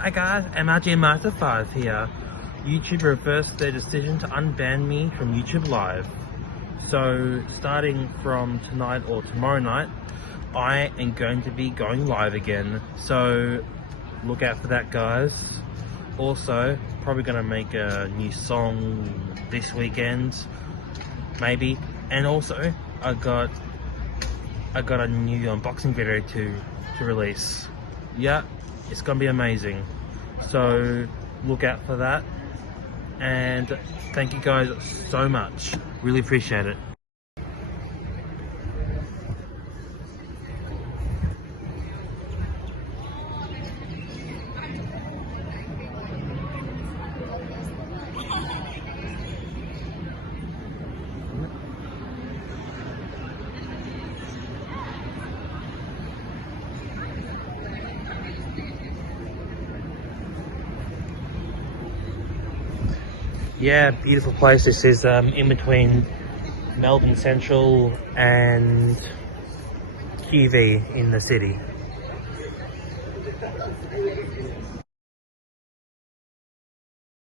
Hi guys, MLG Master 5 here. YouTube reversed their decision to unban me from YouTube Live. So starting from tonight or tomorrow night, I am going to be going live again. So look out for that, guys. Also, probably gonna make a new song this weekend, maybe. And also, I got a new unboxing video to release. Yeah, it's gonna be amazing. So look out for that. And thank you guys so much. Really appreciate it. Yeah, beautiful place. This is in between Melbourne Central and QV in the city.